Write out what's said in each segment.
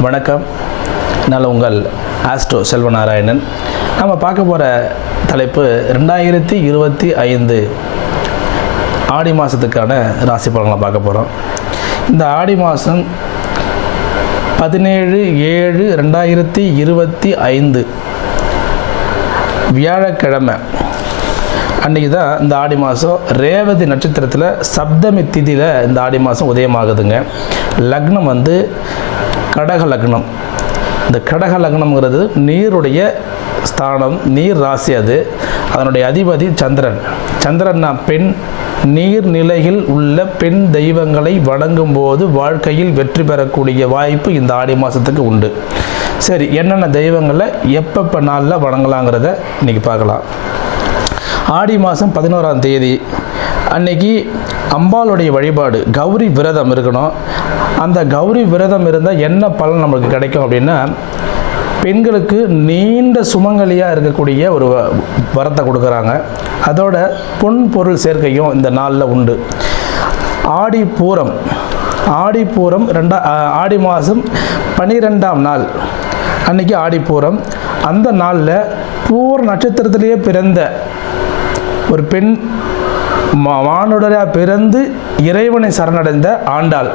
வணக்கம். நான் உங்கள் ஆஸ்ட்ரோ செல்வநாராயணன். நம்ம பார்க்க போகிற தலைப்பு ரெண்டாயிரத்தி இருபத்தி ஐந்து ஆடி மாதத்துக்கான ராசி பலன்களை பார்க்க போகிறோம் இந்த ஆடி மாதம் பதினேழு ஏழு ரெண்டாயிரத்தி இருபத்தி ஐந்து வியாழக்கிழமை. அன்றைக்கி தான் இந்த ஆடி மாதம் ரேவதி நட்சத்திரத்தில் சப்தமி திதியில் இந்த ஆடி மாதம் உதயமாகுதுங்க. லக்னம் வந்து கடக லக்னம். இந்த கடக லக்னம்ங்கிறது நீருடைய ஸ்தானம் நீர் ராசி அது. அதனுடைய அதிபதி சந்திரன். சந்திரன்னா பெண் நீர்நிலையில் உள்ள பெண் தெய்வங்களை வணங்கும் போது வாழ்க்கையில் வெற்றி பெறக்கூடிய வாய்ப்பு இந்த ஆடி மாதத்துக்கு உண்டு. சரி என்னென்ன தெய்வங்களை எப்பப்போ நாளில் வணங்கலாங்கிறத இன்றைக்கி பார்க்கலாம். ஆடி மாதம் பதினோராம் தேதி. அன்னைக்கு அம்பாளுடைய வழிபாடு கௌரி விரதம் இருக்கணும். அந்த கௌரி விரதம் இருந்தால் என்ன பலன் நம்மளுக்கு கிடைக்கும் அப்படின்னா பெண்களுக்கு நீண்ட சுமங்கலியாக இருக்கக்கூடிய ஒரு வ- வரத்தை கொடுக்குறாங்க. அதோட பொன் பொருள் சேர்க்கையும் இந்த நாளில் உண்டு. ஆடி பூரம் ஆடி பூரம் ரெண்டா ஆடி மாதம் பனிரெண்டாம் நாள். அன்னைக்கு ஆடிப்பூரம் அந்த நாளில் பூர நட்சத்திரத்திலேயே பிறந்த ஒரு பெண் மா- மானுடராக பிறந்து இறைவனை சரணடைந்த ஆண்டாள்.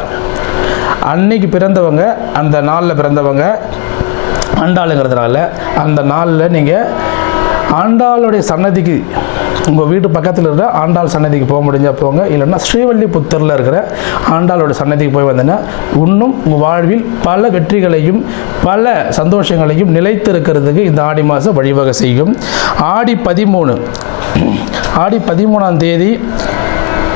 அன்னைக்கு பிறந்தவங்க அந்த நாளில் பிறந்தவங்க ஆண்டாளுங்கிறதுனால அந்த நாளில் நீங்கள் ஆண்டாளுடைய சன்னதிக்கு உங்கள் வீட்டு பக்கத்தில் இருக்கிற ஆண்டாள் சன்னதிக்கு போக முடிஞ்சால் போங்க. இல்லைன்னா ஸ்ரீவல்லிபுத்தூரில் இருக்கிற ஆண்டாளோட சன்னதிக்கு போய் வந்தீங்கன்னா இன்னும் உங்கள் வாழ்வில் பல வெற்றிகளையும் பல சந்தோஷங்களையும் நிலைத்து இருக்கிறதுக்கு இந்த ஆடி மாதம் வழிவகை செய்யும். ஆடி பதிமூணு. ஆடி பதிமூணாம் தேதி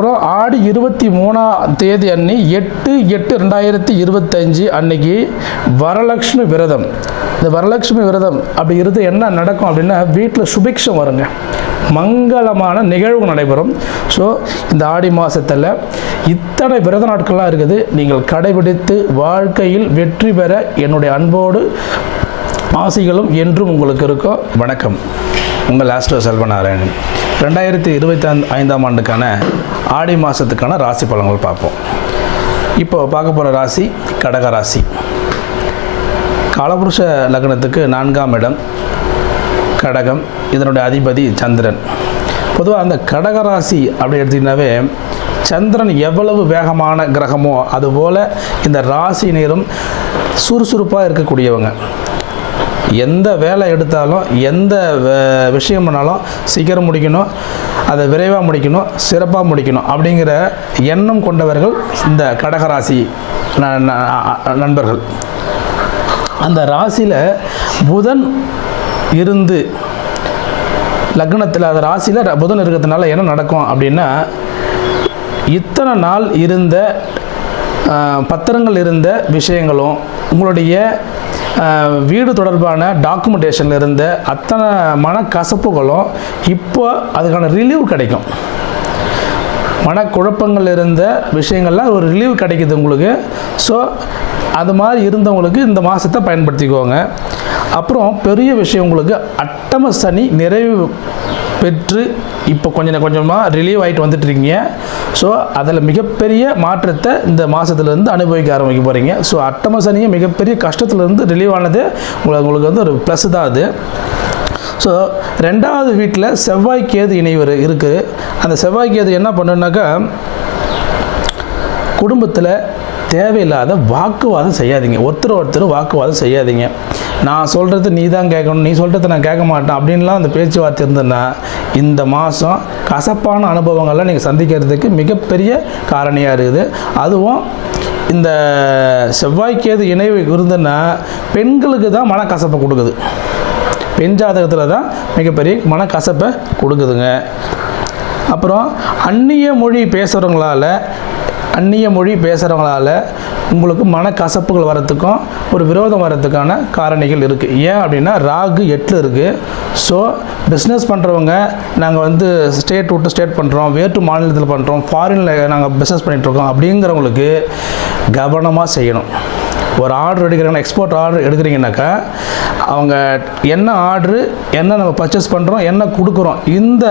அப்புறம் ஆடி இருபத்தி மூணாம் தேதி அன்னி எட்டு எட்டு ரெண்டாயிரத்தி இருபத்தஞ்சு அன்னைக்கு வரலக்ஷ்மி விரதம். இந்த வரலக்ஷ்மி விரதம் அப்படி இருந்து என்ன நடக்கும் அப்படின்னா வீட்டில் சுபிக்ஷம் வருங்க. மங்களமான நிகழ்வு நடைபெறும். ஸோ இந்த ஆடி மாதத்தில் இத்தனை விரத நாட்கள்லாம் இருக்குது. நீங்கள் கடைபிடித்து வாழ்க்கையில் வெற்றி பெற என்னுடைய அன்போடு ஆசைகளும் என்றும் உங்களுக்கு இருக்கும் வணக்கம். உங்கள் ஆஸ்ட்ரோ செல்வநாராயணன். ரெண்டாயிரத்தி இருபத்தி ஐந்தாம் ஆண்டுக்கான ஆடி மாதத்துக்கான ராசி பலன்கள் பார்ப்போம். இப்போ பார்க்க போகிற ராசி கடக ராசி. காலபுருஷ லக்னத்துக்கு நான்காம் இடம் கடகம் இதனுடைய அதிபதி சந்திரன். பொதுவாக அந்த கடக ராசி அப்படி எடுத்திங்கனாவே சந்திரன் எவ்வளவு வேகமான கிரகமோ அதுபோல் இந்த ராசி நேரம் சுறுசுறுப்பாக இருக்கக்கூடியவங்க. எந்த வேலை எடுத்தாலும் எந்த விஷயம் பண்ணாலும் சீக்கிரம் முடிக்கணும் அதை விரைவாக முடிக்கணும் சிறப்பாக முடிக்கணும் அப்படிங்கிற எண்ணம் கொண்டவர்கள் இந்த கடகராசி நண்பர்கள். அந்த ராசியில் புதன் இருந்து லக்னத்தில் அந்த ராசியில் புதன் இருக்கிறதுனால என்ன நடக்கும் அப்படின்னா இத்தனை நாள் இருந்த பத்திரங்கள் இருந்த விஷயங்களும் உங்களுடைய வீடு தொடர்பான டாக்குமெண்டேஷனில் இருந்த அத்தனை மனக்கசப்புகளும் இப்போ அதுக்கான ரிலீவ் கிடைக்கும். மனக்குழப்பங்கள் இருந்த விஷயங்கள்லாம் ஒரு ரிலீவ் கிடைக்குது உங்களுக்கு. ஸோ அது மாதிரி இருந்தவங்களுக்கு இந்த மாதத்தை பயன்படுத்திக்கோங்க. அப்புறம் பெரிய விஷயம் உங்களுக்கு அட்டம சனி நிறைவு பெற்று இப்போ கொஞ்சம் கொஞ்சமாக ரிலீவ் ஆகிட்டு வந்துட்டுருக்கீங்க. ஸோ அதில் மிகப்பெரிய மாற்றத்தை இந்த மாதத்துலேருந்து அனுபவிக்க ஆரம்பிக்க போகிறீங்க ஸோ அட்டம சனியை மிகப்பெரிய கஷ்டத்துலேருந்து ரிலீவ் ஆனது உங்களுக்கு உங்களுக்கு வந்து ஒரு ப்ளஸ் தான் அது. ஸோ ரெண்டாவது வீட்டில் செவ்வாய் கேது இணைவு இருக்குது அந்த செவ்வாய் கேது என்ன பண்ணுனாக்கா குடும்பத்தில் தேவையில்லாத வாக்குவாதம் செய்யாதீங்க. ஒருத்தர் ஒருத்தர் வாக்குவாதம் செய்யாதீங்க. நான் சொல்கிறது நீ தான் கேட்கணும் நீ சொல்கிறத நான் கேட்க மாட்டேன் அப்படின்லாம் அந்த பேச்சுவார்த்தை இருந்ததுன்னா இந்த மாதம் கசப்பான அனுபவங்கள்லாம் நீங்கள் சந்திக்கிறதுக்கு மிகப்பெரிய காரணியாக இருக்குது. அதுவும் இந்த செவ்வாய்க்கேது இணைவு இருந்ததுன்னா பெண்களுக்கு தான் மனக்கசப்பை கொடுக்குது. பெண் ஜாதகத்தில் தான் மிகப்பெரிய மனக்கசப்பை கொடுக்குதுங்க. அப்புறம் அந்நிய மொழி பேசுகிறவங்களால அந்நிய மொழி பேசுகிறவங்களால உங்களுக்கு மனக்கசப்புகள் வரத்துக்கும் ஒரு விரோதம் வரத்துக்கான காரணிகள் இருக்குது ஏன் அப்படின்னா ராகு எட்டில் இருக்குது ஸோ பிஸ்னஸ் பண்ணுறவங்க நாங்கள் வந்து ஸ்டேட் விட்டு ஸ்டேட் பண்ணுறோம் வேற்று மாநிலத்தில் பண்ணுறோம் ஃபாரினில் நாங்கள் பிஸ்னஸ் பண்ணிகிட்ருக்கோம் அப்படிங்கிறவங்களுக்கு கவனமாக செய்யணும். ஒரு ஆர்டர் எடுக்கிறீங்கன்னா எக்ஸ்போர்ட் ஆர்டர் எடுக்கிறீங்கனாக்கா அவங்க என்ன ஆர்டரு என்ன நம்ம பர்ச்சேஸ் பண்ணுறோம் என்ன கொடுக்குறோம் இந்த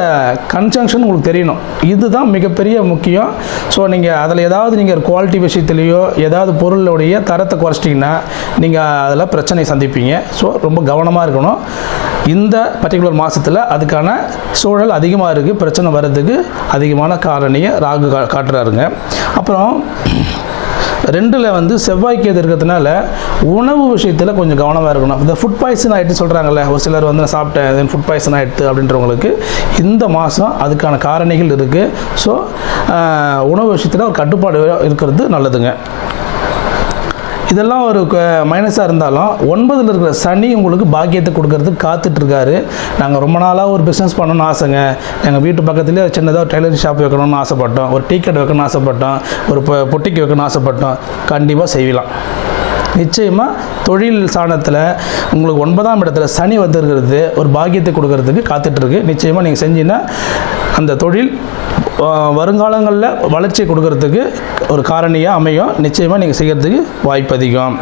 கன்ஜங்ஷன் உங்களுக்கு தெரியணும். இதுதான் மிகப்பெரிய முக்கியம். ஸோ நீங்கள் அதில் ஏதாவது நீங்கள் குவாலிட்டி விஷயத்துலையோ ஏதாவது பொருளுடைய தரத்தை குறைச்சிட்டிங்கன்னா நீங்கள் அதில் பிரச்சனை சந்திப்பீங்க. ஸோ ரொம்ப கவனமாக இருக்கணும். இந்த பர்டிகுலர் மாதத்தில் அதுக்கான சூழல் அதிகமாக இருக்குது பிரச்சனை வர்றதுக்கு அதிகமான காரணியை ராகு கா காட்டுறாருங்க. அப்புறம் ரெண்டில் வந்து செவ்வாய்க்கு இருக்கிறதுனால உணவு விஷயத்தில் கொஞ்சம் கவனமாக இருக்கணும். இந்த ஃபுட் பாய்சன் ஆகிட்டு சொல்கிறாங்கல்ல ஒரு சிலர் வந்து நான் சாப்பிட்டேன் ஃபுட் பாய்சன் ஆகிடுது அப்படின்றவங்களுக்கு இந்த மாதம் அதுக்கான காரணிகள் இருக்குது ஸோ உணவு விஷயத்தில் ஒரு கட்டுப்பாடு இருக்கிறது நல்லதுங்க. இதெல்லாம் ஒரு மைனஸாக இருந்தாலும் ஒன்பதில் இருக்கிற சனி உங்களுக்கு பாக்கியத்தை கொடுக்கறதுக்கு காத்துட்ருக்காரு. நாங்கள் ரொம்ப நாளாக ஒரு பிஸ்னஸ் பண்ணணும்னு ஆசைங்க. எங்கள் வீட்டு பக்கத்துலேயே சின்னதாக ஒரு டெய்லரிங் ஷாப் வைக்கணும்னு ஆசைப்பட்டோம். ஒரு டீ கடை வைக்கணும்னு ஆசைப்பட்டோம். ஒரு பொட்டிக்கு வைக்கணும்னு ஆசைப்பட்டோம். கண்டிப்பாக செய்யலாம். நிச்சயமாக தொழில் சாணத்தில் உங்களுக்கு ஒன்பதாம் இடத்துல சனி வந்துருக்கிறது. ஒரு பாக்கியத்தை கொடுக்கறதுக்கு காத்துட்ருக்கு. நிச்சயமாக நீங்கள் செஞ்சீங்கன்னா அந்த தொழில் வருங்காலங்களில் வளர்ச்சி கொடுக்கறதுக்கு ஒரு காரணியாக அமையும். நிச்சயமாக நீங்கள் செய்கிறதுக்கு வாய்ப்பு அதிகம்.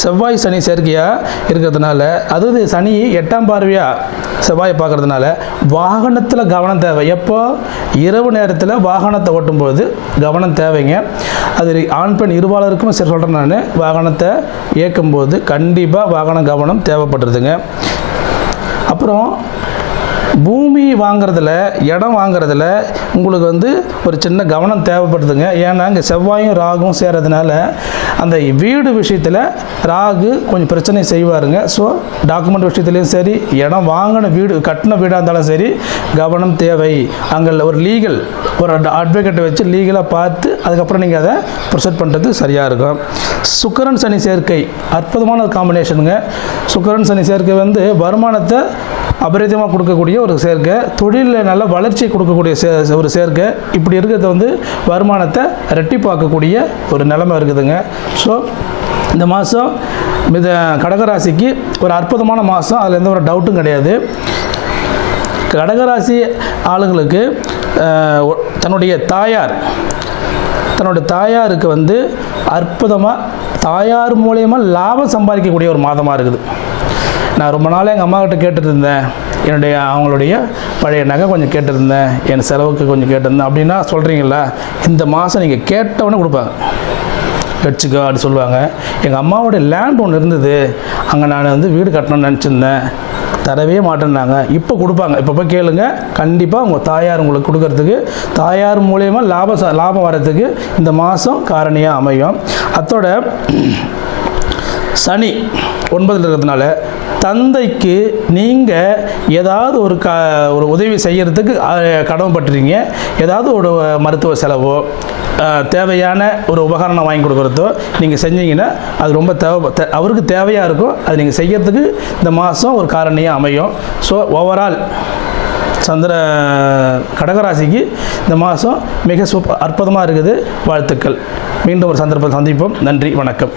செவ்வாய் சனி சேர்க்கையாக இருக்கிறதுனால அதாவது சனி எட்டாம் பார்வையாக செவ்வாயை பார்க்கறதுனால வாகனத்தில் கவனம் தேவை. எப்போ? இரவு நேரத்தில் வாகனத்தை ஓட்டும்போது கவனம் தேவைங்க. அது ஆண் பெண் இருபாலருக்கும் சரி சொல்கிறேன் நான். வாகனத்தை இயக்கும்போது கண்டிப்பாக வாகன கவனம் தேவைப்படுறதுங்க அப்புறம் பூமி வாங்குறதுல இடம் வாங்குறதுல உங்களுக்கு வந்து ஒரு சின்ன கவனம் தேவைப்படுதுங்க. ஏன்னா இங்கே செவ்வாயும் ராகும் சேர்றதுனால அந்த வீடு விஷயத்தில் ராகு கொஞ்சம் பிரச்சனை செய்வாருங்க. ஸோ டாக்குமெண்ட் விஷயத்துலையும் சரி இடம் வாங்கின வீடு கட்டின வீடாக இருந்தாலும் சரி கவனம் தேவை. அங்கே ஒரு லீகல் ஒரு அட்வொகேட்டை வச்சு லீகலாக பார்த்து அதுக்கப்புறம் நீங்கள் அதை ப்ரொசீட் பண்ணுறது சரியாக இருக்கும். சுக்கரன் சனி சேர்க்கை அற்புதமான ஒரு காம்பினேஷனுங்க சுக்கரன் சனி சேர்க்கை வந்து வருமானத்தை அபரிதமாக கொடுக்கக்கூடிய ஒரு சேர்க்கை தொழிலில் நல்ல வளர்ச்சி கொடுக்கக்கூடிய சே ஒரு சேர்க்கை. இப்படி இருக்கிறது வந்து வருமானத்தை ரெட்டிப்பாக்கக்கூடிய ஒரு நிலைமை இருக்குதுங்க. ஸோ இந்த மாதம் மித கடகராசிக்கு ஒரு அற்புதமான மாதம் அதில் எந்த ஒரு டவுட்டும் கிடையாது. கடகராசி ஆளுங்களுக்கு தன்னுடைய தாயார் தன்னுடைய தாயாருக்கு வந்து அற்புதமாக தாயார் மூலயமா லாபம் சம்பாதிக்கக்கூடிய ஒரு மாதமாக இருக்குது. நான் ரொம்ப நாளாக எங்கள் அம்மா கிட்ட கேட்டுட்டு இருந்தேன். என்னுடைய அவங்களுடைய பழைய நகை கொஞ்சம் கேட்டிருந்தேன் என் செலவுக்கு கொஞ்சம் கேட்டிருந்தேன் அப்படின்னா சொல்கிறீங்களா இந்த மாதம் நீங்கள் கேட்டவொடனே கொடுப்பாங்க. வச்சுக்கோ அப்படி சொல்லுவாங்க. எங்கள் அம்மாவோடைய லேண்ட் ஒன்று இருந்தது. அங்கே நான் வந்து வீடு கட்டணும்னு நினச்சிருந்தேன். தரவே மாட்டேன்னாங்க. இப்போ கொடுப்பாங்க. இப்போ போய் கேளுங்க. கண்டிப்பாக உங்கள் தாயார் உங்களுக்கு கொடுக்கறதுக்கு தாயார் மூலயமா லாபம் லாபம் வர்றதுக்கு இந்த மாதம் காரணியாக அமையும். அத்தோட சனி ஒன்பதில் இருக்கிறதுனால தந்தைக்கு நீங்கள் ஏதாவது ஒரு க ஒரு உதவி செய்கிறதுக்கு கடமைப்பட்டுறீங்க ஏதாவது ஒரு மருத்துவ செலவோ தேவையான ஒரு உபகரணம் வாங்கி கொடுக்குறதோ நீங்கள் செஞ்சீங்கன்னா அது ரொம்ப தேவை அவருக்கு தேவையாக இருக்கும். அது நீங்கள் செய்யறதுக்கு இந்த மாதம் ஒரு காரணியாக அமையும். ஸோ ஓவரால் சந்திர கடகராசிக்கு இந்த மாதம் மிக சூப்பர் அற்புதமாக இருக்குது. வாழ்த்துக்கள். மீண்டும் ஒரு சந்தர்ப்பம் சந்திப்போம். நன்றி வணக்கம்.